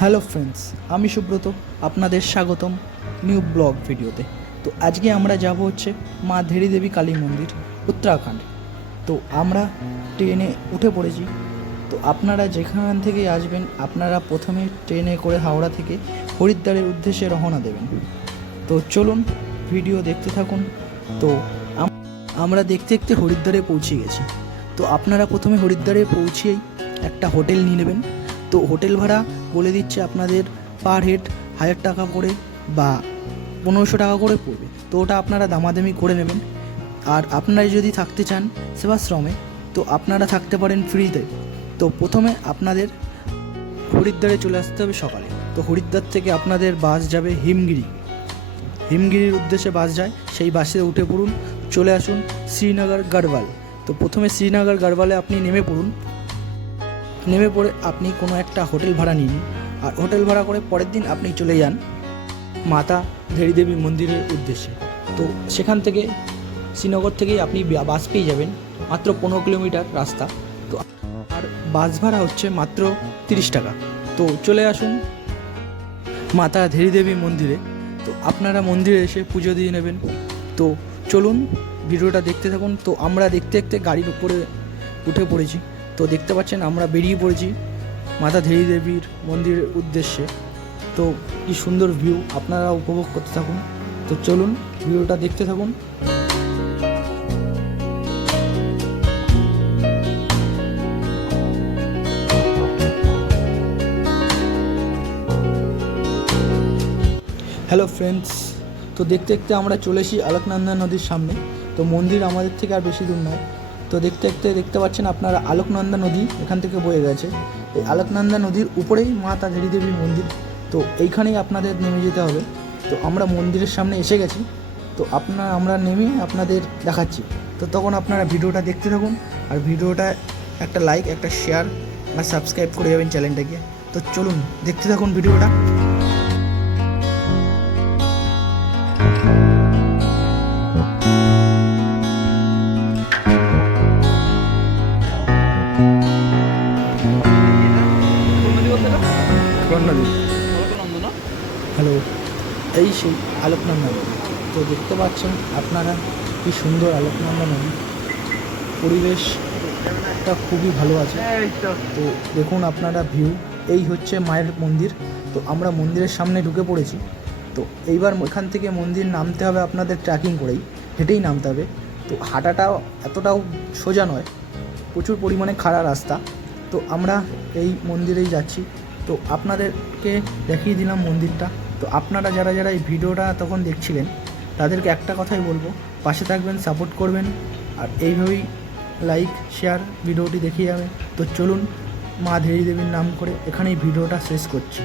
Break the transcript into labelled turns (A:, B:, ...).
A: Hello friends, আমি সুব্রত, আপনাদের স্বাগতম নিউ ব্লগ ভিডিওতে। তো আজকে আমরা যাব হচ্ছে মা ধেড়ি দেবী কালী মন্দির, উত্তরাখণ্ড। তো আমরা ট্রেনে উঠে পড়েছি। তো আপনারা যেখান থেকে আসবেন, আপনারা প্রথমে ট্রেনে করে হাওড়া থেকে হরিদ্বারের উদ্দেশ্যে রওনা দেবেন। তো চলুন ভিডিও দেখতে থাকুন। তো আমরা দেখতে দেখতে হরিদ্বারে পৌঁছে গেছি। তো আপনারা প্রথমে হরিদ্বারে পৌঁছেই একটা হোটেল নিয়ে নেবেন। তো হোটেল ভাড়া বলে দিচ্ছে আপনাদের পার হেড হাজার টাকা করে বা পনেরোশো টাকা করে পড়বে। তো ওটা আপনারা দামাদামি করে নেবেন। আর আপনারা যদি থাকতে চান সেবাশ্রমে, তো আপনারা থাকতে পারেন ফ্রিতে। তো প্রথমে আপনাদের হরিদ্বারে চলে আসতে হবে সকালে। তো হরিদ্বার থেকে আপনাদের বাস যাবে হিমগিরি। হিমগিরির উদ্দেশ্যে বাস যায়, সেই বাসে উঠে পড়ুন, চলে আসুন শ্রীনগর গড়ওয়াল তো প্রথমে শ্রীনগর গড়ওয়ালে আপনি নেমে পড়ুন। নেমে পড়ে আপনি কোনো একটা হোটেল ভাড়া নিন। আর হোটেল ভাড়া করে পরের দিন আপনি চলে যান মাতা ধেড়ি দেবী মন্দিরের উদ্দেশ্যে। তো সেখান থেকে শ্রীনগর থেকেই আপনি বাস পেয়ে যাবেন, মাত্র পনেরো কিলোমিটার রাস্তা। তো আর বাস ভাড়া হচ্ছে মাত্র তিরিশ টাকা। তো চলে আসুন মাতা ধেড়ি দেবী মন্দিরে। তো আপনারা মন্দিরে এসে পুজো দিয়ে নেবেন। তো চলুন, ভিডিওটা দেখতে থাকুন। তো আমরা দেখতে দেখতে গাড়ির উপরে উঠে পড়েছি। তো দেখতে পাচ্ছেন আমরা বেরিয়ে পড়েছি মাতা ধেড়ি দেবীর মন্দিরের উদ্দেশ্যে। তো কি সুন্দর ভিউ আপনারা উপভোগ করতে থাকুন। তো চলুন ভিডিওটা দেখতে থাকুন। হ্যালো ফ্রেন্ডস তো দেখতে দেখতে আমরা চলে আলোকনন্দা নদীর সামনে। তো মন্দির আমাদের থেকে আর বেশি দূর নয়। তো দেখতে দেখতে দেখতে পাচ্ছেন আপনারা আলোকনন্দা নদী এখান থেকে বয়ে গেছে। এই আলোকনন্দা নদীর উপরেই মা তাজেরি দেবীর মন্দির। তো এইখানেই আপনাদের নেমে যেতে হবে। তো আমরা মন্দিরের সামনে এসে গেছি। তো আপনার আমরা নেমে আপনাদের দেখাচ্ছি। তো তখন আপনারা ভিডিওটা দেখতে থাকুন আর ভিডিওটা একটা লাইক, একটা শেয়ার আর সাবস্ক্রাইব করে যাবেন চ্যানেলটাকে। তো চলুন দেখতে থাকুন ভিডিওটা। হ্যালো এই সেই আলোকনন্দা নদী তো দেখতে পাচ্ছেন আপনারা কি সুন্দর আলোকনন্দা নদী পরিবেশটা খুবই ভালো আছে। তো। দেখুন আপনারা ভিউ এই হচ্ছে মায়ের মন্দির। তো আমরা মন্দিরের সামনে ঢুকে পড়েছি। তো এইবার এখান থেকে মন্দির নামতে হবে আপনাদের ট্রেকিং করেই হেঁটেই নামতে হবে। তো হাঁটাটাও এতটাও সোজা নয় প্রচুর পরিমাণে খাড়া রাস্তা। তো আমরা এই মন্দিরেই যাচ্ছি। তো আপনাদেরকে দেখিয়ে দিলাম মন্দিরটা। তো আপনারা যারা যারা এই ভিডিওটা তখন দেখছিলেন, তাদেরকে একটা কথাই বলব, পাশে থাকবেন সাপোর্ট করবেন, আর এইভাবেই লাইক শেয়ার ভিডিওটি দেখিয়ে যাবে তো চলুন মা ধেড়ি দেবীর নাম করে এখানেই ভিডিওটা শেষ করছি।